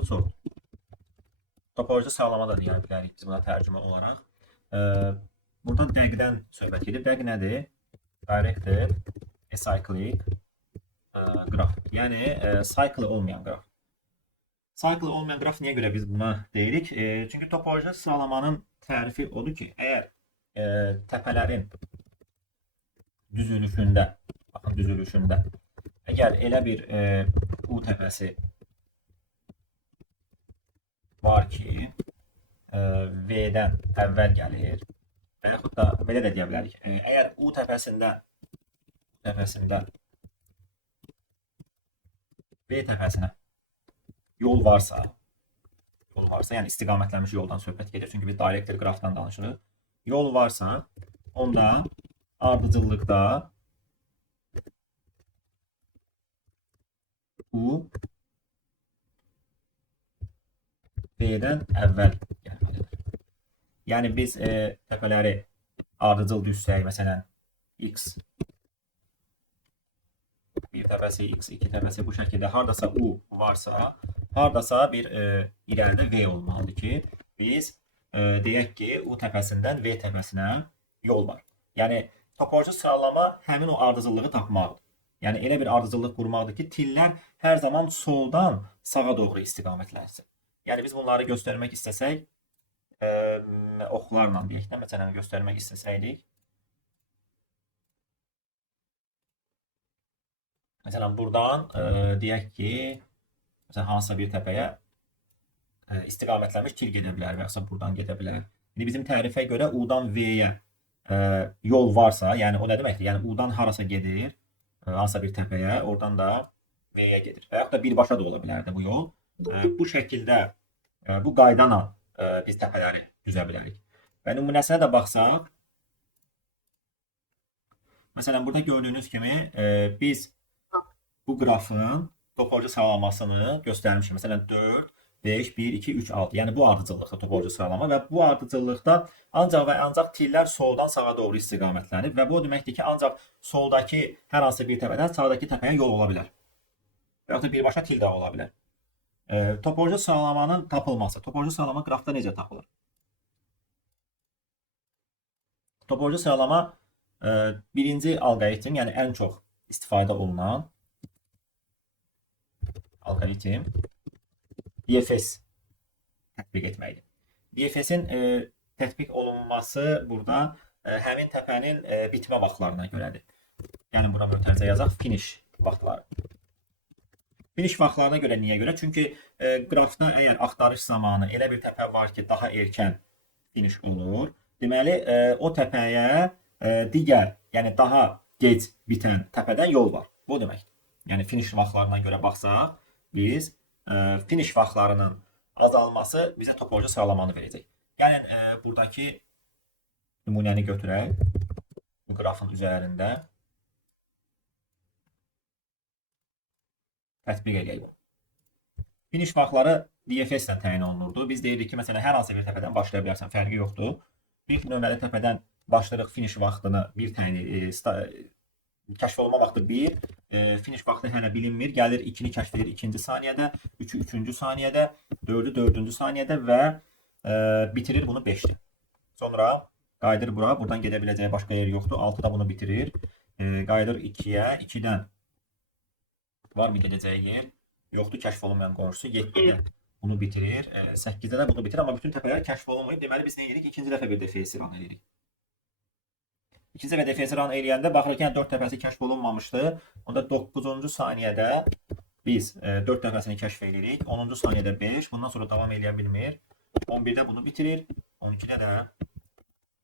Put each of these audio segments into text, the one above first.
Topological sort. Topoloji sağlama da deyə bilərik biz buna tərcümə olaraq. Burada dəqdən söhbət gedir. Dəq nədir? Directed acyclic graf. Yəni cycle olmayan qraf. Cycle olmayan qraf niyə görə biz buna deyirik? Çünki topoloji sağlamanın tərifi odur ki, əgər təpələrin düzülüşündə, baxın düzülüşündə, əgər elə bir U təpəsi var ki, V-dən əvvəl gəlir və yaxud da belə də deyə bilərik. Əgər U təpəsində V təpəsinə yol varsa, yəni istiqamətlənmiş yoldan söhbət gedir. Çünki biz directed qrafdan danışırıq. Yol varsa, onda ardıcıllıqda U V-dən əvvəl gəlməlidir. Yəni biz təpələri ardıcıl düzsək, məsələn X, bir təpəsi, X, iki təpəsi bu şəkildə hardasa U varsa, hardasa bir irəlidə V olmalıdır ki, biz deyək ki, U təpəsindən V təpəsinə yol var. Yəni topoloji sıralama həmin o ardıcıllığı tapmaqdır. Yəni elə bir ardıcıllıq qurmaqdır ki, tillər hər zaman soldan sağa doğru istiqamətlənsin. Yəni biz bunları göstərmək istəsək, oxlarla deyək də, məsələn göstərmək istəsəydik, məsələn buradan deyək ki, məsələn hansısa bir təpəyə istiqamətlənmiş til gedə bilər və yaxud buradan gedə bilər. İndi bizim tərifə görə U-dan V-yə yol varsa, yəni o nə deməkdir? Yəni U-dan harasa gedir, hansısa bir təpəyə, oradan da V-yə gedir. Və yaxud da birbaşa da ola bilərdi bu yol. Bu şəkildə, bu qaydana biz təpələri düzə bilərik. Və nümunəsinə də baxsaq, məsələn burada gördüyünüz kimi biz bu qrafın topoloji sıralamasını göstərmişik. Məsələn 4, 5, 1, 2, 3, 6. Yəni bu ardıcıllıqda topoloji sıralama və bu ardıcıllıqda ancaq və ancaq tillər soldan sağa doğru istiqamətlənir və bu deməkdir ki, ancaq soldakı hər hansı bir təpədən sağdakı təpəyə yol ola bilər. Və yaxud da birbaşa til də ola bilər. Topoloji sıralamanın tapılması. Topoloji sıralama qrafda necə tapılır? Topoloji sıralama birinci alqoritm, yəni ən çox istifadə olunan alqoritm DFS tətbiq etməkdir. DFS-in tətbiq olunması burada həmin təpənin bitmə vaxtlarına görədir. Yəni bura mötərizə yazaq, finish vaxtları. Finish vaxtlarına görə niyə görə? Çünki qrafda əgər axtarış zamanı elə bir təpə var ki, daha erkən finish olur, deməli o təpəyə digər, yəni daha gec bitən təpədən yol var. Bu deməkdir. Yəni finish vaxtlarına görə baxsaq, biz finish vaxtlarının azalması bizə topoloji sıralamanı verəcək. Gəlin buradakı nümunəni götürək. Qrafın üzərində tətbiq edək. Finish vaxtları DFS ilə təyin olunurdu. Biz deyirdik ki, məsələn, hər hansı bir təpədən başlaya bilərsən, fərqi yoxdur. Bir nömrəli təpədən başlayırıq finish vaxtını bir təyin kəşf olunma vaxtı 1, finish vaxtı hələ bilinmir. Gəlir 2-ni kəşf edir 2-ci saniyədə, 3-ü 3-cü saniyədə, 4-ü 4-cü saniyədə və bitirir bunu 5-də. Sonra qayıdır bura, buradan gedə biləcəyi başqa yer yoxdur. 6-da bunu bitirir. Qayıdır 2-yə, 2-dən var mı gedəcəyi yer? Yoxdur, kəşf olunmayan qonşusu. 7-də bunu bitirir, 8-də də bunu bitirir. Amma bütün təpələr kəşf olunmayıb. Deməli biz nə edirik? İkinci dəfə bir DFS run edirik. İkinci və DFS run eləyəndə baxırıq ki, 4 təpəsi kəşf olunmamışdı. Onda 9-cu saniyədə biz 4 təpəsini kəşf edirik. 10-cu saniyədə 5. Bundan sonra davam eləyə bilmir. 11-də bunu bitirir. 12-də də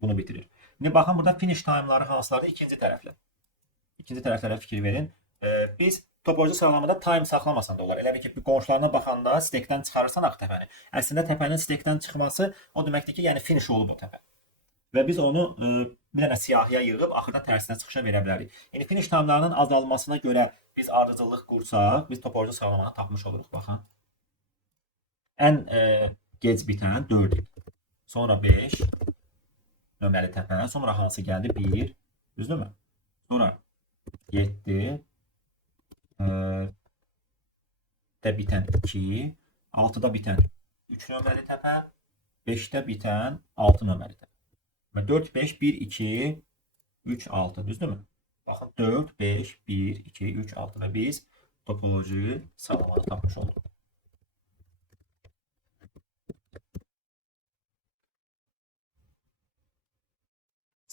bunu bitirir. İndi baxın, burada finish time'ları hansılardır? İkinci tərəflə. İkinci tərəflərə fikir verin. Biz topoloji sıralamada time saxlamasan da olar. Elə bir ki, qonşularına baxanda stekdən çıxarırsan axı təpəni. Əslində təpənin stekdən çıxması o deməkdir ki, yəni finish olub o təpə. Və biz onu bir dənə siyahıya yığıb axırda tərsinə çıxışa verə bilərik. Yəni finish time'larının azalmasına görə biz ardıcıllıq qursaq, biz topoloji sıralamanı tapmış oluruq. Baxın. Ən gec bitən 4 il. Sonra 5 nömrəli təpə. Sonra hansı gəldi? 1. Düzdürmü? Sonra 7 də bitən 2. 6-da bitən 3 nömrəli təpə, 5-də bitən 6 nömrəli təpə. Və 4, 5, 1, 2, 3, 6. Düzdürmü? Baxın 4, 5, 1, 2, 3, 6 və biz topoloji sıralamanı tapmış olduq.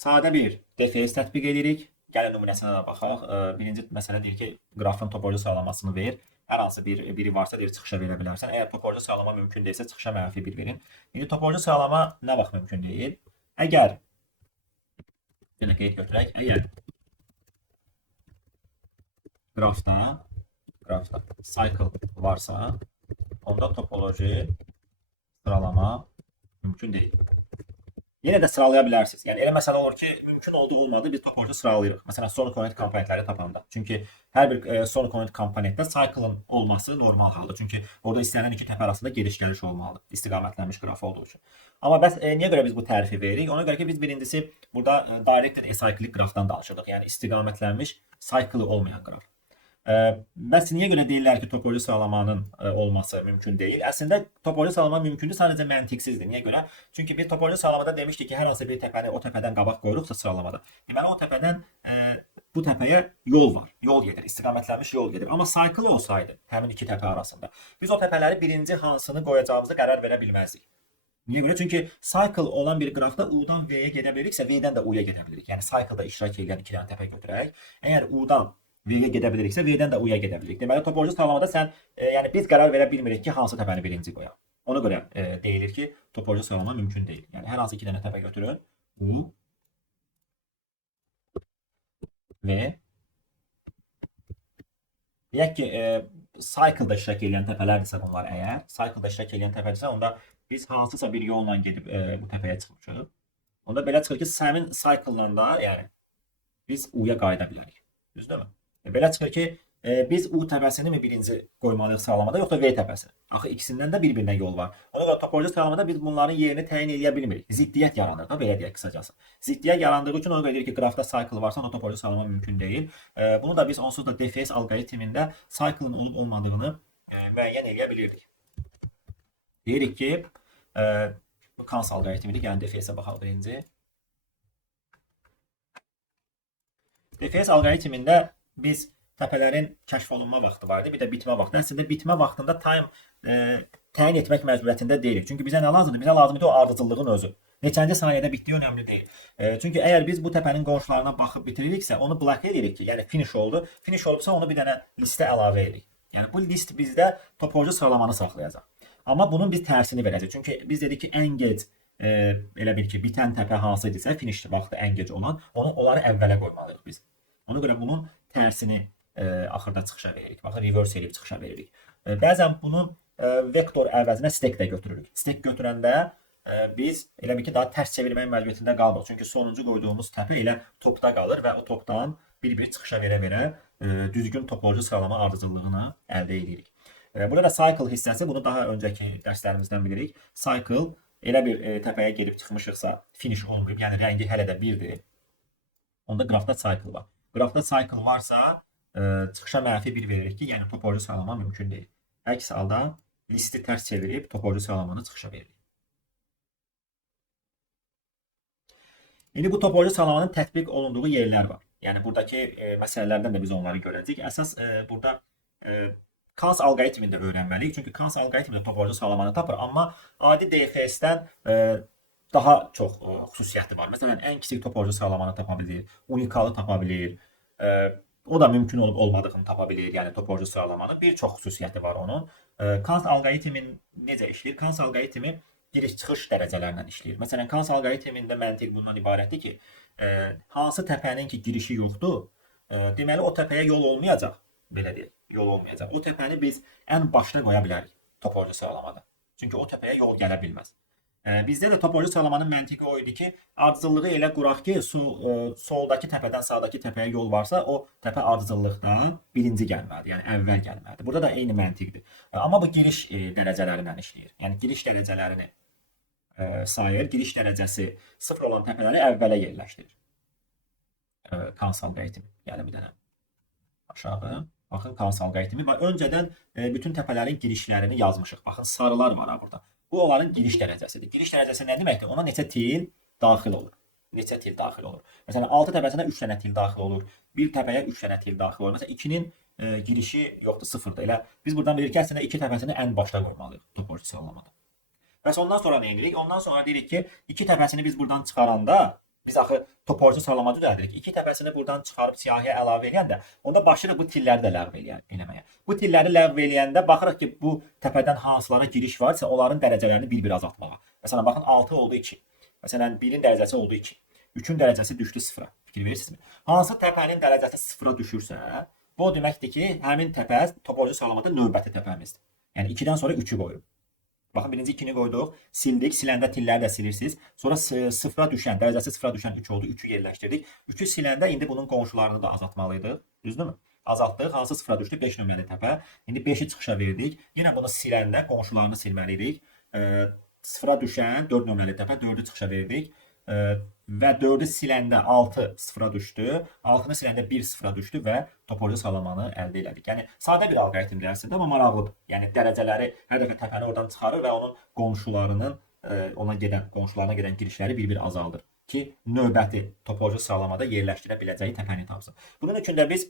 Sadə bir DFS tətbiq edirik. Gəlin nümunəsinə də baxaq. Birinci məsələ deyir ki, qrafın topoloji sıralamasını ver. Hər hansı biri varsa deyir çıxışa verə bilərsən. Əgər topoloji sıralama mümkün deyilsə çıxışa mənfi 1 verin. İndi topoloji sıralama nə vaxt mümkün deyil? Əgər yenə qeyd götürək. Əgər qrafda cycle varsa, onda topoloji sıralama mümkün deyil. Yenə də sıralaya bilərsiniz. Yəni elə məsələ olur ki, mümkün oldu olmadı biz topoloji sıralayırıq. Məsələn, sonic connect komponentləri tapanda. Çünki hər bir sonic connect komponentdə cycle-ın olması normal haldır. Çünki orada istənilən iki təpə arasında gediş-gəliş olmalıdır. İstiqamətlənmiş qraf olduğu üçün. Amma bəs niyə görə biz bu tərifi veririk? Ona görə ki, biz birincisi burada directed acyclic qrafdan danışırdıq. Yəni istiqamətlənmiş cycle olmayan qraf. Bəs niyə görə deyirlər ki, topoloji sıralamanın olması mümkün deyil? Əslində topoloji sıralama mümkündür, sadəcə məntiqsizdir. Niyə görə? Çünki biz topoloji sıralamada demişdik ki, hər hansı bir təpəni o təpədən qabaq qoyuruqsa sıralamada, deməli o təpədən bu təpəyə yol var, yol gedir, istiqamətlənmiş yol gedir. Amma cycle olsaydı həmin iki təpə arasında, biz o təpələri birinci hansını qoyacağımıza qərar verə bilməzdik. Niyə görə? Çünki cycle olan bir qrafda U-dan V-yə gedə biliriksə, V-dən də U-ya gedə bilirik. Yəni cycle-da iştirak edən iki dənə təpə götürək. Əgər U-dan V-yə gedə biliriksə, V-dən də U-ya gedə bilirik. Deməli, topoloji sıralamada yəni biz qərar verə bilmirik ki, hansı təpəni birinci qoyaq. Ona görə deyilir ki, topoloji sıralama mümkün deyil. Yəni hər hansı iki dənə təpə götürün. U, V. Deyək ki, cycle-da iştirak edən təpələrdirsə bunlar əgər, cycle-da iştirak edən təpədirsə, onda biz hansısa bir yolla gedib bu təpəyə çıxmışıq. Onda belə çıxır ki, həmin cycle-la da yəni biz U-ya qayıda bilərik. Düzdürmü? Belə çıxır ki, biz U təpəsini mi birinci qoymalıyıq sıralamada, yoxsa V təpəsini? Axı ikisindən də bir-birinə yol var. Ona görə topoloji sıralamada biz bunların yerini təyin edə bilmirik. Ziddiyyət yaranır da, belə deyək qısacası. Ziddiyyət yarandığı üçün ona görə deyir ki, qrafda cycle varsa, onda topoloji sıralama mümkün deyil. Bunu da biz onsuz da DFS alqoritmində cycle-ın olub-olmadığını müəyyən edə bilirdik. Deyirik ki, bu Kans alqoritmidir. Yəni DFS-ə baxaq birinci. DFS alqoritmində biz təpələrin kəşf olunma vaxtı var idi, bir də bitmə vaxtı. Əslində bitmə vaxtında time təyin etmək məcburiyyətində deyilik. Çünki bizə nə lazımdır? Bizə lazımdır o ardıcıllığın özü. Neçənci saniyədə bitdiyi önəmli deyil. Çünki əgər biz bu təpənin qonşularına baxıb bitiririksə, onu blok edirik ki, yəni finish oldu. Finish olubsa onu bir dənə listə əlavə edirik. Yəni bu list bizdə topoloji sıralamanı saxlayacaq. Amma bunun biz tərsini verəcək. Çünki biz dedik ki, ən gec elə bil ki, bitən təpə hansı idisə, finish vaxtı ən gec olan, onları əvvələ qoymalıyıq biz. Ona görə bunun tərsini axırda çıxışa veririk. Baxın, reverse edib çıxışa veririk. Bəzən bunu vektor əvəzinə stack də götürürük. Stack götürəndə biz elə bil ki, daha tərs çevirmək məcburiyyətində qalmırıq. Çünki sonuncu qoyduğumuz təpə elə topda qalır və o topdan bir-bir çıxışa verə-verə düzgün topoloji sıralama ardıcıllığını əldə edirik. Burada da cycle hissəsi, bunu daha öncəki dərslərimizdən bilirik. Cycle elə bir təpəyə gedib çıxmışıqsa, finish olmayıb, yəni rəngi hələ də 1-dir. Onda qrafda cycle var. Qrafda cycle varsa, çıxışa mənfi 1 veririk ki, yəni topoloji sıralama mümkün deyil. Əks halda listi tərs çevirib topoloji sıralamanı çıxışa veririk. İndi bu topoloji sıralamanın tətbiq olunduğu yerlər var. Yəni buradakı məsələlərdən də biz onları görəcəyik. Əsas burada Kans alqoritmində öyrənməliyik. Çünki Kans alqoritmində topoloji sıralamanı tapır, amma adi DFS-dən daha çox xüsusiyyəti var. Məsələn, ən kiçik topoloji sıralamanı tapa bilir, unikalı tapa bilir. O da mümkün olub olmadığını tapa bilir, yəni topoloji sıralamanın bir çox xüsusiyyəti var onun. Kans alqoritmin necə işləyir? Kans alqoritmi giriş-çıxış dərəcələrindən işləyir. Məsələn, Kans alqoritmində məntiq bundan ibarətdir ki, hansı təpənin ki girişi yoxdur, deməli o təpəyə yol olmayacaq, belə deyək, yol olmayacaq. O təpəni biz ən başda qoya bilərik topoloji sıralamada. Çünki o təpəyə yol gələ bilməz. Bizdə də topoloji sıralamanın məntiqi o idi ki, ardıcıllığı elə quraq ki, soldakı təpədən sağdakı təpəyə yol varsa, o təpə ardıcıllıqdan birinci gəlməlidir, yəni əvvəl gəlməlidir. Burada da eyni məntiqdir. Amma bu giriş dərəcələrindən işləyir. Yəni giriş dərəcələrini sayır, giriş dərəcəsi 0 olan təpələri əvvələ yerləşdirir. Kans alqoritmi, yəni bir dənə aşağı, Baxın Kans alqoritmi və öncədən bütün təpələrin girişlərini yazmışıq. Baxın sarılar var ha burada. Bu onların giriş dərəcəsidir. Giriş dərəcəsi nə deməkdir? Ona neçə til daxil olur. Neçə til daxil olur. Məsələn 6 təpəsinə 3 dənə til daxil olur. Bir təpəyə 3 dənə til daxil olur. Məsələn 2-nin girişi yoxdur, sıfırdır. Elə biz buradan bilirik ki, əslində 2 təpəsini ən başda qoymalıyıq topoloji sıralamada. Bəs ondan sonra nə edirik? Ondan sonra deyirik ki, 2 təpəsini biz buradan çıxaranda biz axı topoloji sıralama düzəldirik. 2 təpəsini buradan çıxarıb siyahıya əlavə edəndə onda başlayırıq bu tilləri də ləğv eləməyə. Bu tilləri ləğv eləyəndə baxırıq ki, bu təpədən hansılara giriş varsa, onların dərəcələrini bir-bir azaltmağa. Məsələn, baxın 6 oldu 2. Məsələn, 1-in dərəcəsi oldu 2. 3-ün dərəcəsi düşdü 0-a. Fikir verirsinizmi? Hansı təpənin dərəcəsi 0-a düşürsə, bu o deməkdir ki, həmin təpə topoloji sıralamada növbəti təpəmizdir. Yəni 2-dən sonra 3-ü qoyuruq. Baxın birinci 2-ni qoyduq, sildik, siləndə tilləri də silirsiniz. Sonra 0-a düşən, dərəcəsi 0-a düşən 3 oldu, 3-ü yerləşdirdik. 3-ü siləndə indi bunun qonşularını da azaltmalıydıq. Düzdürmü? Azaltdıq, hansı 0-a düşdü? 5 nömrəli təpə. İndi 5-i çıxışa verdik. Yenə bunu siləndə qonşularını silməliydik. 0-a düşən 4 nömrəli təpə, 4-ü çıxışa verdik. Və 4-ü siləndə 6 0-a düşdü, 6-nı siləndə 1 0-a düşdü və topoloji sıralamanı əldə elədik. Yəni sadə bir alqoritmdir əslində, amma maraqlıdır. Yəni dərəcələri hər dəfə təpəni oradan çıxarır və onun qonşularının qonşularına gedən girişləri bir-bir azaldır ki, növbəti topoloji sıralamada yerləşdirə biləcəyi təpəni tapsın. Bunun üçün də biz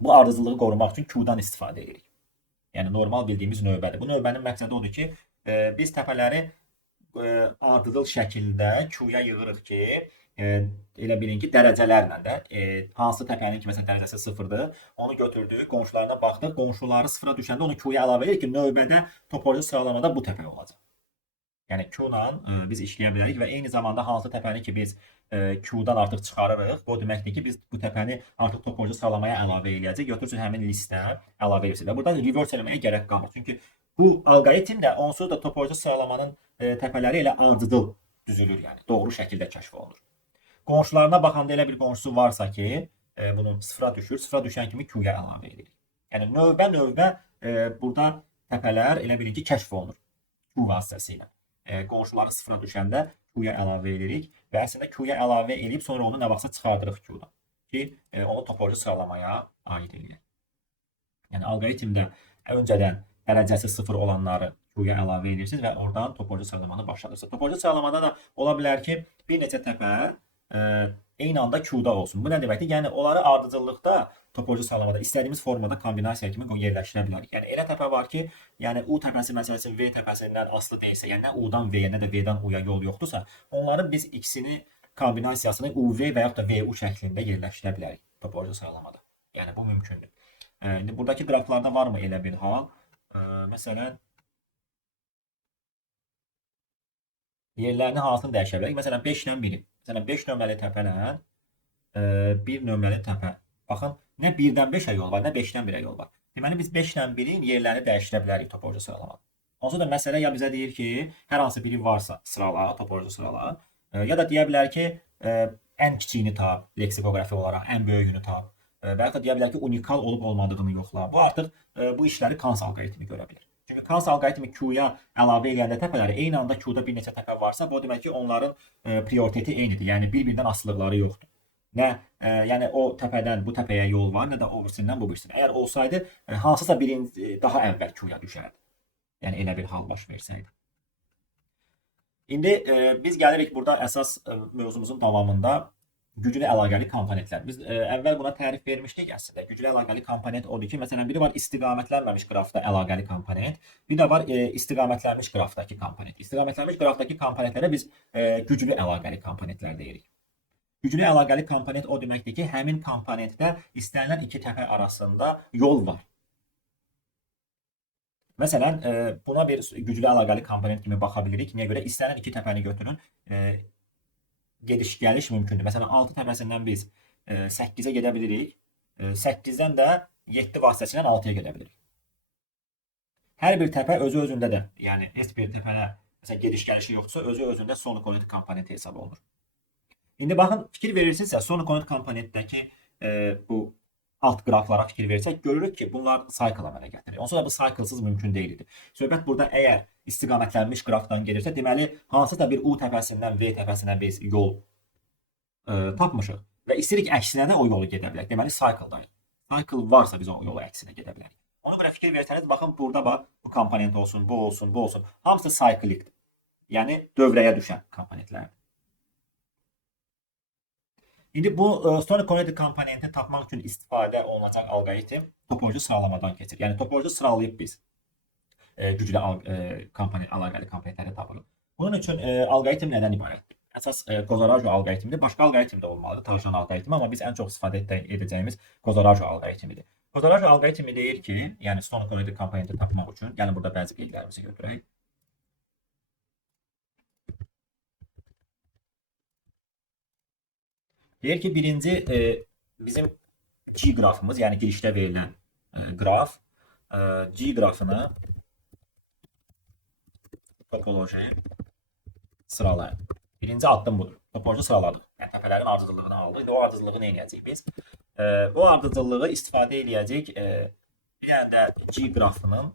bu ardıcıllığı qorumaq üçün Q-dan istifadə edirik. Yəni normal bildiyimiz növbədir. Bu növbənin məqsədi odur ki, biz təpələri ardıcıl şəkildə Q-ya yığırıq ki, elə bilin ki, dərəcələrlə də hansı təpənin ki, məsələn, dərəcəsi 0-dır, onu götürdük, qonşularına baxdıq, qonşuları 0-a düşəndə onu Q-ya əlavə edirik ki, növbədə topoloji sıralamada bu təpə olacaq. Yəni Q-la biz işləyə bilərik və eyni zamanda hansı təpəni ki, biz Q-dan artıq çıxarırıq, bu deməkdir ki, biz bu təpəni artıq topoloji sıralamaya əlavə eləyəcək, götürürsünüz həmin listə əlavə edirsiniz və burada reverse eləməyə gərək qalmır. Çünki bu alqoritm də onsuz da topoloji sıralamanın təpələri elə ardıcıl düzülür, yəni doğru şəkildə kəşf olunur. Qonşularına baxanda elə bir qonşusu varsa ki, bunun 0-a düşür, 0-a düşən kimi Q-ya əlavə edirik. Yəni növbə-növbə burada təpələr elə bilin ki, kəşf olunur Q vasitəsilə. Qonşuları 0-a düşəndə Q-ya əlavə edirik və əslində Q-ya əlavə edib sonra onu nə vaxtsa çıxardırıq Q-dan ki, onu topoloji sıralamaya aid eləyək. Yəni alqoritmdə öncədən dərəcəsi 0 olanları Q-ya əlavə edirsiniz və oradan topoloji sıralamanı başladırsınız. Topoloji sıralamada da ola bilər ki, bir neçə təpə eyni anda Q-da olsun. Bu nə deməkdir? Yəni onları ardıcıllıqda topoloji sıralamada istədiyimiz formada kombinasiya kimi yerləşdirə bilərik. Yəni elə təpə var ki, yəni U təpəsi məsələn V təpəsindən asılı deyilsə, yəni nə U-dan V-yə, nə də V-dən U-ya yol yoxdursa, onların biz ikisini kombinasiyasını UV və yaxud da VU şəklində yerləşdirə bilərik topoloji sıralamada. Yəni bu mümkündür. İndi buradakı qraflarda varmı elə bir hal? Məsələn, yerlərini hansını dəyişə bilərik? Məsələn, 5-dən 1-i. Məsələn, 5 nömrəli təpələ 1 nömrəli təpə. Baxın, nə 1-dən 5-ə yol var, nə 5-dən 1-ə yol var. Deməli, biz 5-dən 1-in yerlərini dəyişdirə bilərik topoloji sıralamada. Onsuz da məsələ ya bizə deyir ki, hər hansı biri varsa sırala, topoloji sırala, ya da deyə bilər ki, ən kiçiyini tap, leksikoqrafi olaraq, ən böyüyünü tap. Və ya da deyə bilər ki, unikal olub olmadığını yoxla. Bu artıq bu işləri Kans alqoritmi görə bilir. Çünki Kans alqoritmi Q-ya əlavə eləyəndə təpələri eyni anda Q-da bir neçə təpə varsa, bu demək ki, onların prioriteti eynidir. Yəni bir-birdən asılılıqları yoxdur. Nə, yəni o təpədən bu təpəyə yol var, nə də o birisindən bu birisinə. Əgər olsaydı, hansısa birinci daha əvvəl Q-ya düşərdi. Yəni elə bir hal baş versəydi. İndi biz gəlirik burada əsas mövzumuzun davamında güclü əlaqəli komponentlər. Biz əvvəl buna tərif vermişdik əslində. Güclü əlaqəli komponent odur ki, məsələn, biri var istiqamətlənməmiş qrafda əlaqəli komponent, bir də var istiqamətlənmiş qrafdakı komponent. İstiqamətlənmiş qrafdakı komponentlərə biz güclü əlaqəli komponentlər deyirik. Güclü əlaqəli komponent o deməkdir ki, həmin komponentdə istənilən iki təpə arasında yol var. Məsələn, buna bir güclü əlaqəli komponent kimi baxa bilirik. Niyə görə? İstənilən iki təpəni götürün. Gediş-gəliş mümkündür. Məsələn, 6 təpəsindən biz 8-ə gedə bilirik. 8-dən də 7 vasitəsilə 6-ya gedə bilirik. Hər bir təpə özü-özündə də, yəni heç bir təpələ məsələn gediş-gəlişi yoxdursa, özü-özündə sonu-konet komponenti hesab olunur. İndi baxın, fikir verirsinizsə, sonu-konet komponentdəki bu alt qraflara fikir versək, görürük ki, bunlar cycle əmələ gətirir. Onsuz da bu cyclesız mümkün deyildi. Söhbət burada əgər istiqamətlənmiş qrafdan gelirsə, deməli, hansısa bir U təpəsindən V təpəsinə biz yol tapmışıq və istəyirik əksinə də o yolu gedə bilək. Deməli, cycle-dayıq. cycle varsa biz o yolu əksinə gedə bilərik. Ona görə fikir versəniz, baxın burada bax, bu komponent olsun, bu olsun, bu olsun. Hamısı cyclicdir. Yəni dövrəyə düşən komponentlərdir. İndi bu Stone Connected komponenti tapmaq üçün istifadə olunacaq alqoritm topoloji sıralamadan keçir. Yəni topoloji sıralayıb biz güclü komponent əlaqəli komponentləri tapırıq. Bunun üçün alqoritm nədən ibarətdir? Əsas Kozarajo alqoritmidir. Başqa alqoritm də olmalıdır, Tarjan alqoritmi, amma biz ən çox istifadə edəcəyimiz Kozarajo alqoritmidir. Kozarajo alqoritmi deyir ki, yəni Stone Connected komponenti tapmaq üçün, gəlin burada bəzi qeydlərimizi götürək. Deyir ki, birinci bizim G qrafımız, yəni girişdə verilən qraf, G qrafını topoloji sıralayın. Birinci addım budur. Topoloji sıraladıq. Yəni təpələrin ardıcıllığını aldıq. İndi o ardıcıllığı nə edəcəyik biz? O ardıcıllığı istifadə edəcək bir dənə də G qrafının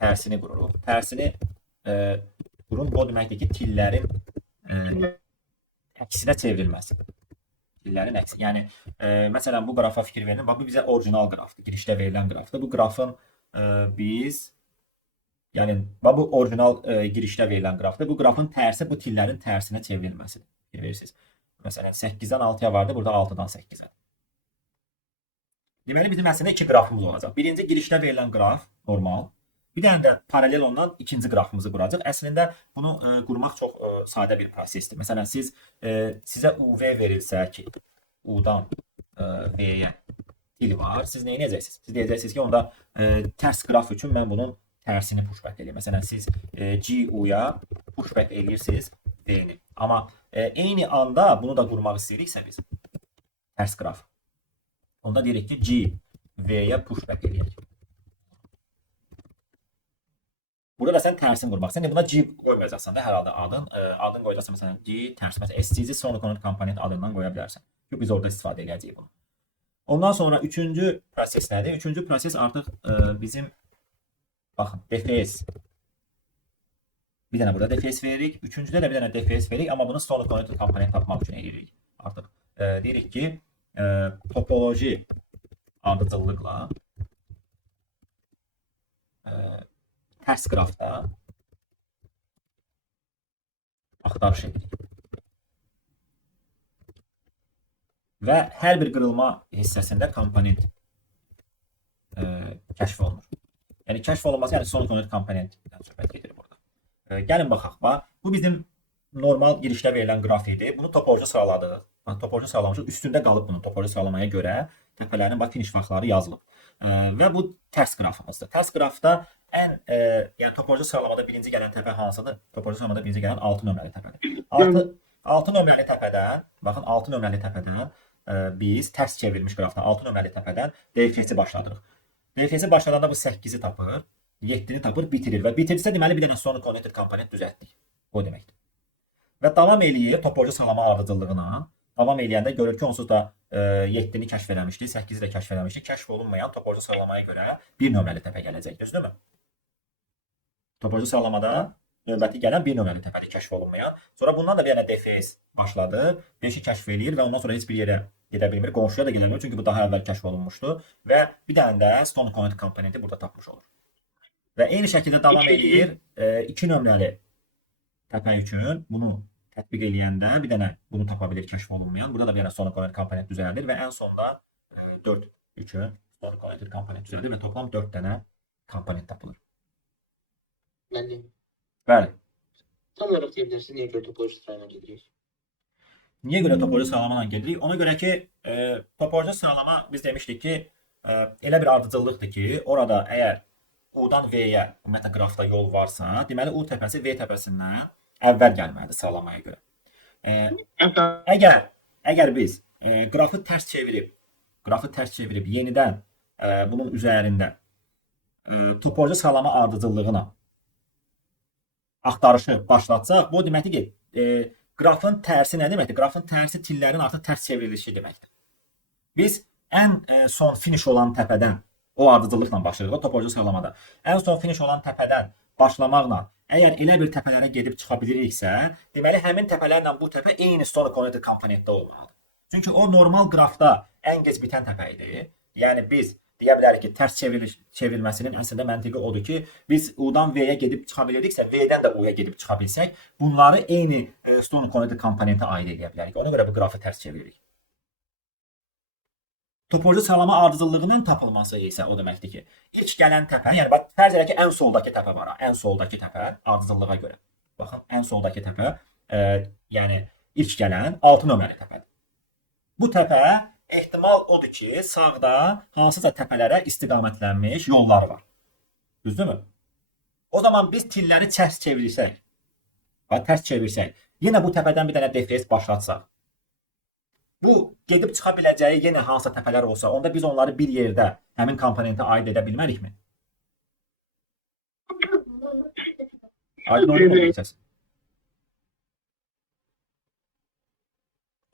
tərsini qururuq. Tərsini qurun, bu deməkdir ki, tillərin əksinə çevrilməsi. Tillərin əksi. Yəni məsələn bu qrafa fikir verin. Bax bu bizə orijinal qrafdır. Girişdə verilən qrafdır. Bu qrafın biz yəni bu orijinal girişdə verilən qrafdır. Bu qrafın tərsi bu tillərin tərsinə çevrilməsidir. Fikir verirsiniz. Məsələn 8-dən 6-ya vardı, burada 6-dan 8-ə. Deməli bizim əslində iki qrafımız olacaq. Birinci girişdə verilən qraf normal. Bir dənə də paralel ondan ikinci qrafımızı quracaq. Əslində bunu qurmaq çox sadə bir prosesdir. Məsələn sizə UV verilsə ki, U-dan V-yə til var, siz nə edəcəksiniz? Siz deyəcəksiniz ki, onda tərs qraf üçün mən bunun tərsini pushback eləyir. Məsələn, siz GU-ya pushback eləyirsiniz V-ni. Amma eyni anda bunu da qurmaq istəyiriksə biz, tərs qraf. Onda deyirik ki, G V-yə pushback eləyək. Burada da sən tərsini qurmaq. Sən buna G qoymayacaqsan da hər halda adın qoyacaqsan məsələn G tərs. Məsələn, STG Stone Connected komponent adından qoya bilərsən. Çünki biz orada istifadə edəcəyik bunu. Ondan sonra üçüncü proses nədir? Üçüncü proses artıq bizim baxın, DFS. Bir dənə burada DFS veririk. Üçüncüdə də bir dənə DFS veririk. Amma bunu Stone Connected komponent tapmaq üçün edirik. Artıq deyirik ki, topoloji ardıcıllıqla tərs qrafda axtarış edirik. Və hər bir qırılma hissəsində komponent kəşf olunur. Yəni kəşf olunması, yəni Stone Connected komponentdən söhbət gedir burada. Gəlin baxaq. Bu bizim normal girişdə verilən qraf idi. Bunu topoloji sıraladıq. Topoloji sıralamışıq. Üstündə qalıb bunun topoloji sıralamaya görə təpələrin finish vaxtları yazılıb. Və bu tərs qrafımızdır. Tərs qrafda yəni topoloji sıralamada birinci gələn təpə hansıdır? Topoloji sıralamada birinci gələn 6 nömrəli təpədir. 6 nömrəli təpədən, baxın 6 nömrəli təpədən biz tərs çevrilmiş qrafdan 6 nömrəli təpədən DFS-i başladırıq. DFS-i başladanda bu 8-i tapır, 7-ni tapır, bitirir və bitirsə deməli bir dənə Stone Connected komponent düzəltdik. O deməkdir. Və davam eləyir topoloji sıralama ardıcıllığına. Davam eləyəndə görür ki, onsuz da 7-ni kəşf eləmişdik, 8-i də kəşf eləmişdik. Kəşf olunmayan topoloji sıralamaya görə bir nömrəli təpə gələcək, düzdürmü? Topoloji sıralamada növbəti gələn bir nömrəli təpədir, kəşf olunmayan. Sonra bundan da bir dənə DFS başladı, 5-i kəşf eləyir və ondan sonra heç bir yerə gedə bilmir. Qonşuya da gedə bilmir, çünki bu daha əvvəl kəşf olunmuşdu. Və bir dənə də Stone Connected komponenti burada tapmış olur. Və eyni şəkildə davam eləyir 2 nömrəli təpə üçün bunu tətbiq eləyəndə bir dənə bunu tapa bilir kəşf olunmayan. Burada da bir dənə Stone Connected komponent düzəldir və ən sonda 4 üçün Stone Connected komponent düzəldir və toplam 4 dənə komponent tapılır. Bəli. Tam olaraq deyə bilərsiniz, niyə görə topoloji sıralama gedirik? Niyə görə topoloji sıralama gedirik? Ona görə ki, topoloji sıralama biz demişdik ki, elə bir ardıcıllıqdır ki, orada əgər U-dan V-yə, ümumiyyətlə qrafda yol varsa, deməli U təpəsi V təpəsindən əvvəl gəlməlidir sıralamaya görə. Əgər biz qrafı tərs çevirib yenidən bunun üzərində topoloji sıralama ardıcıllığına axtarışı başlatsaq, bu deməkdir ki, qrafın tərsi nə deməkdir? Qrafın tərsi tillərin artıq tərs çevrilişi deməkdir. Biz ən son finish olan təpədən o ardıcıllıqla başlayırıq o topoloji sıralamada. Ən son finish olan təpədən başlamaqla əgər elə bir təpələrə gedib çıxa biliriksə, deməli həmin təpələrlə bu təpə eyni Stone Connected komponentdə olmalıdır. Çünki o normal qrafda ən gec bitən təpə idi. Yəni biz deyə bilərik ki, tərs çevrilməsinin əslində məntiqi odur ki, biz U-dan V-yə gedib çıxa biliriksə, V-dən də U-ya gedib çıxa bilsək, bunları eyni Stone Connected komponentə aid edə bilərik. Ona görə bu qrafı tərs çeviririk. Topoloji sıralama ardıcıllığının tapılması isə o deməkdir ki, ilk gələn təpə, yəni bax, fərz elə ki, ən soldakı təpə var, ən soldakı təpə ardıcıllığa görə. Baxın, ən soldakı təpə, yəni ilk gələn 6 nömrəli təpədir. Bu təpə ehtimal odur ki, sağda hansısa təpələrə istiqamətlənmiş yolları var. Düzdürmü? O zaman biz tilləri tərs çevirsək, tərs çevirsək, yenə bu təpədən bir dənə DFS başlatsaq, bu gedib çıxa biləcəyi yenə hansısa təpələr olsa, onda biz onları bir yerdə həmin komponentə aid edə bilmərikmi? Aydın oldu mu biləcəksin?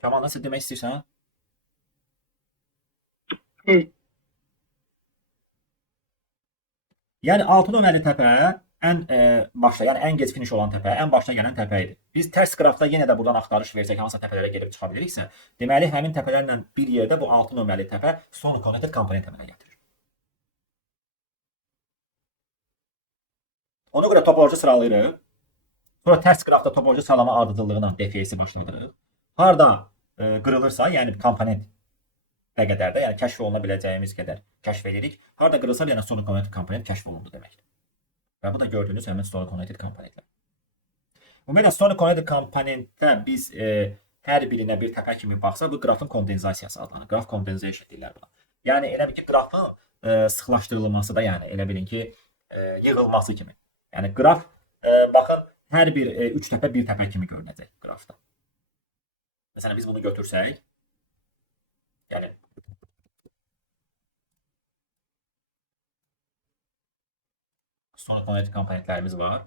Kamal, nasıl demək istəyirsən? Yəni 6 nömrəli təpə ən başda, yəni ən gec finish olan təpə, ən başda gələn təpə idi. Biz tərs qrafda yenə də buradan axtarış versək, hansısa təpələrə gedib çıxa biliriksə, deməli həmin təpələrlə bir yerdə bu 6 nömrəli təpə Stone Connected komponent əmələ gətirir. Ona görə topoloji sıralayırıq. Sonra tərs qrafda topoloji sıralama ardıcıllığına DFS-i başladırıq. Harda qırılırsa, yəni komponent nə qədər də, yəni kəşf oluna biləcəyimiz qədər kəşf edirik. Harda qırılsa, yəni Stone Connected komponent kəşf olundu deməkdir. Və bu da gördüyünüz həmin Stone Connected komponentlər. Ümumiyyətlə Stone Connected komponentdə biz hər birinə bir təpə kimi baxsa, bu qrafın kondensasiyası adlanır. Qraf condensation deyirlər buna. Yəni elə bil ki, qrafın sıxlaşdırılması da, yəni elə bilin ki, yığılması kimi. Yəni qraf, baxın, hər bir 3 təpə bir təpə kimi görünəcək qrafda. Məsələn, biz bunu götürsək, yəni Stone Connected komponentlərimiz var.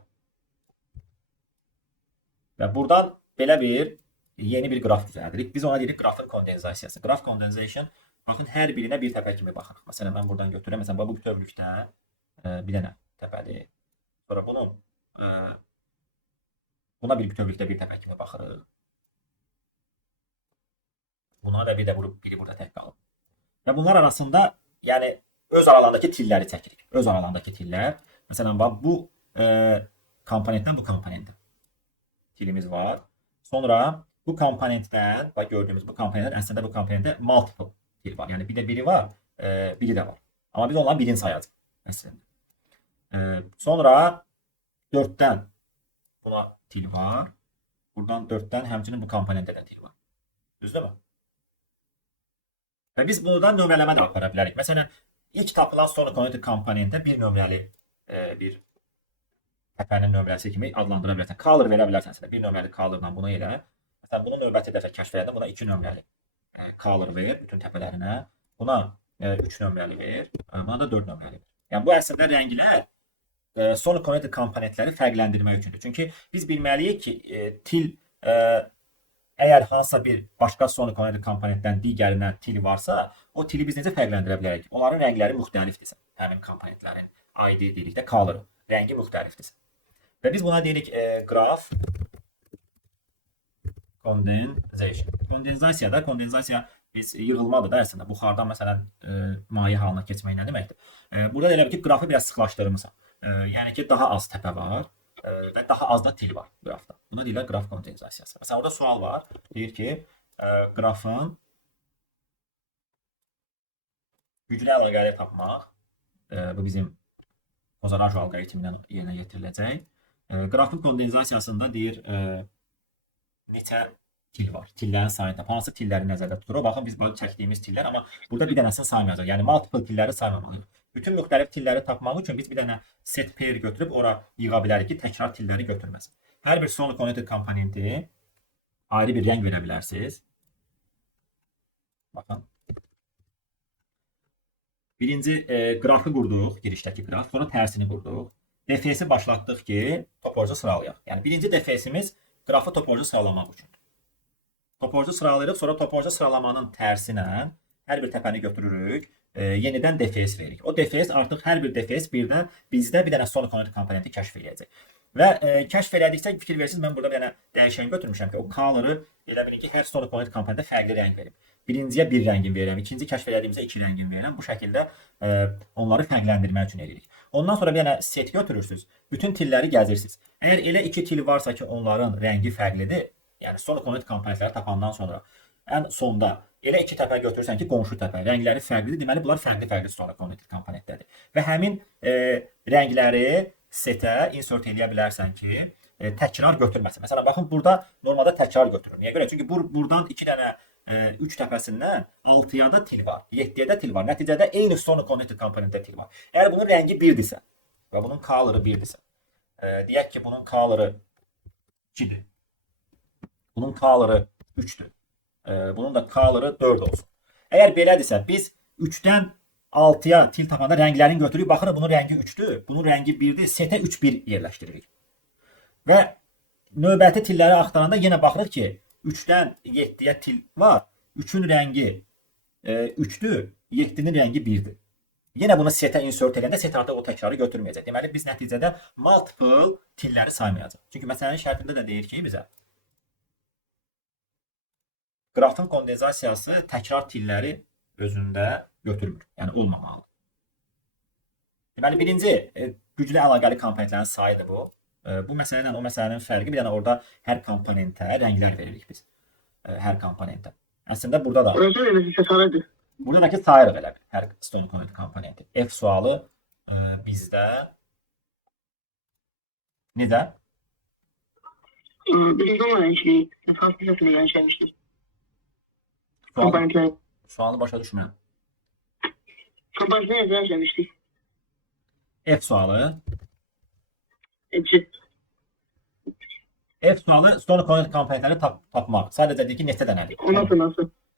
Və buradan belə bir yeni bir qraf düzəldirik. Biz ona deyirik qrafın kondensasiyası. Qraf condensation, baxın, hər birinə bir təpə kimi baxırıq. Məsələn, mən buradan götürürəm. Məsələn, bu bütövlükdə bir dənə təpədir. Sonra bunun buna bir bütövlükdə bir təpə kimi baxırıq. Buna və bir də biri burada tək qalıb. Və bunlar arasında, yəni öz aralarındakı tilləri çəkirik. Öz aralarındakı tillər. Məsələn, bax, bu komponentdən bu komponentə tilimiz var. Sonra bu komponentdən, bax, gördüyümüz bu komponentdən əslində bu komponentdə multiple til var. Yəni bir də biri var, biri də var. Amma biz onların birini sayacağıq əslində. Sonra 4-dən buna til var. Buradan 4-dən həmçinin bu komponentdə də til var. Düzdürmü? Və biz buradan nömrələmə də apara bilərik. Məsələn, ilk tapılan Stone Connected komponentə bir nömrəli bir təpənin nömrəsi kimi adlandıra bilərsən. Color verə bilərsən. Bir nömrəli colorla bunu elə. Məsələn, bunu növbəti dəfə kəşf edəndə buna 2 nömrəli color ver bütün təpələrinə. Buna 3 nömrəli ver. Buna da 4 nömrəli ver. Yəni bu əslində rənglər Stone Connected komponentləri fərqləndirmək üçündür. Çünki biz bilməliyik ki, til əgər hansısa bir başqa Stone Connected komponentdən digərinə til varsa, o tili biz necə fərqləndirə bilərik? Onların rəngləri müxtəlifdirsə, həmin komponentlərin ID deyirik də, color, rəngi müxtəlifdirsə. Və biz buna deyirik qraf condensation. Kondensasiya biz yığılmadır da əslində. Buxardan məsələn maye halına keçmək nə deməkdir? Burada elə bir ki, qrafı biraz sıxlaşdırmısan. Yəni ki, daha az təpə var və daha az da til var qrafda. Buna deyirlər qraf kondensasiyası. Məsələn, orada sual var. Deyir ki, qrafın güclü əlaqələri tapmaq, bu bizim Kozarajo alqoritmindən yerinə yetiriləcək. Qrafın kondensasiyasında deyir neçə til var. Tillərin sayını tap. Hansı tilləri nəzərdə tutur? Baxın, biz böyle çəkdiyimiz tillər, amma burada bir dənəsini saymayacaq. Yəni multiple tilləri saymamalıyıq. Bütün müxtəlif tilləri tapmaq üçün biz bir dənə set pair götürüb ora yığa bilərik ki, təkrar tilləri götürməsin. Hər bir Stone Connected komponenti ayrı bir rəng verə bilərsiniz. Baxın. Birinci qrafı qurduq, girişdəki qraf, sonra tərsini qurduq. DFS-i başlatdıq ki, topoloji sıralayaq. Yəni birinci DFS-imiz qrafı topoloji sıralamaq üçündür. Topoloji sıralayırıq, sonra topoloji sıralamanın tərsinə hər bir təpəni götürürük, yenidən DFS veririk. O DFS artıq hər bir DFS birdən bizdə bir dənə Stone Connected komponenti kəşf edəcək. Və kəşf elədiksə fikir versiniz, mən burada bir dənə dəyişən götürmüşəm ki, o color-ı elə bilin ki, hər Stone Connected komponentdə fərqli rəng verib. birinciyə bir rəngin verirəm, ikinci kəşf elədiyimizə iki rəngin verirəm. Bu şəkildə onları fərqləndirmək üçün edirik. Ondan sonra bir dənə set götürürsüz, bütün tilləri gəzirsiniz. Əgər elə iki til varsa ki, onların rəngi fərqlidir, yəni son connect komponentləri tapandan sonra ən sonda elə iki təpə götürürsən ki, qonşu təpə rəngləri fərqlidir. Deməli bunlar fərqli-fərqli sonra connected komponentlərdir. Və həmin rəngləri setə insert edə bilərsən ki, təkrar götürməsin. Məsələn, baxın burada normalda təkrar götürür. Niyə görə? Çünki buradan 2 dənə 3 təpəsindən 6-ya da til var, 7-yə də til var. Nəticədə eyni son connected komponentdə til var. Əgər bunun rəngi 1-dirsə və bunun color-ı 1-dirsə, deyək ki, bunun color-ı 2-dir. Bunun color-ı 3-dür. Bunun da color-ı 4 olsun. Əgər belədirsə, biz 3-dən 6-ya til tapanda rənglərini götürürük. Baxırıq, bunun rəngi 3-dür, bunun rəngi 1-dir. Setə 3-1 yerləşdiririk. Və növbəti tilləri axtaranda yenə baxırıq ki, 3-dən 7-yə til var. 3-ün rəngi 3-dür, 7-nin rəngi 1-dir. Yenə bunu setə insert edəndə set artıq o təkrarı götürməyəcək. Deməli, biz nəticədə multiple tilləri saymayacaq. Çünki məsələnin şərtində də deyir ki, bizə qrafın kondensasiyası təkrar tilləri özündə götürmür. Yəni olmamalıdır. Deməli, birinci güclü əlaqəli komponentlərin sayıdır bu. Bu məsələ ilə o məsələnin fərqi, bir dənə orada hər komponentə rənglər veririk biz. Hər komponentə. Əslində burada da. Buradakı sayırıq elə bir. Hər stone connect komponenti. F sualı bizdə necə? Birinci olan şey, fasiliyyətini yaşamışdır. Komponentlər. Sualı başa düşmürəm. Komponentlər yaşamışdır. F sualı. F F sualı stone connect komponentləri tapmaq. Sadəcə deyir ki, neçə dənədir? Ondan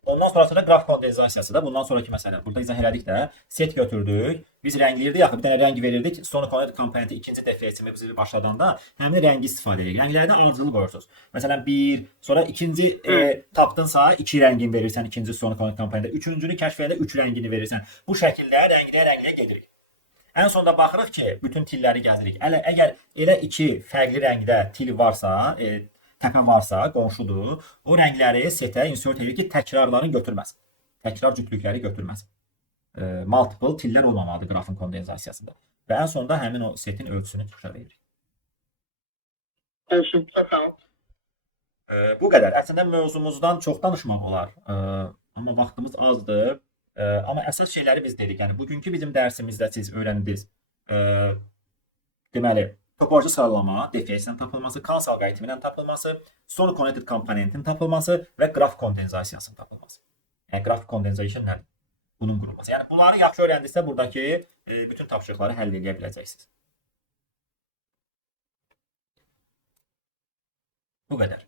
Ondan sonrası da qraf kondensasiyası da bundan sonraki məsələ. Burada izah elədik də. Set götürdük. Biz rəngləyirdik axı, bir dənə rəng verirdik. Stone connect komponenti ikinci dəfə seçimi bizi başladanda həmin rəngi istifadə edirik. Rənglərdə ardıcılı qoyursunuz. Məsələn 1, sonra ikinci tapdınsa 2 rəngin verirsən ikinci stone connect komponentdə. Üçüncünü kəşf edəndə 3 rəngini verirsən. Bu şəkildə rəngləyə gedirik. Ən sonda baxırıq ki, bütün tilləri gəzirik. Əgər elə 2 fərqli rəngdə til varsa, təpə varsa, qonşudur, o rəngləri setə insert edir ki, təkrarlarını götürməsin. Təkrar cütlükləri götürməsin. Multiple tillər olmamalıdır qrafın kondensasiyasında. Və ən sonda həmin o setin ölçüsünü çıxışa veririk. Bu qədər. Əslində mövzumuzdan çox danışmaq olar. Amma vaxtımız azdır. Amma əsas şeyləri biz dedik. Yəni bugünkü bizim dərsimizdə siz öyrəndiniz. Deməli, topoloji sıralama, defeysinin tapılması, Kans alqoritminin tapılması, son connected komponentin tapılması və qraf kondensasiyasının tapılması. Yəni qraf kondensasyon nədir? Bunun qurulması. Yəni bunları yaxşı öyrəndinizsə buradakı bütün tapşırıqları həll edə biləcəksiniz. Bu qədər.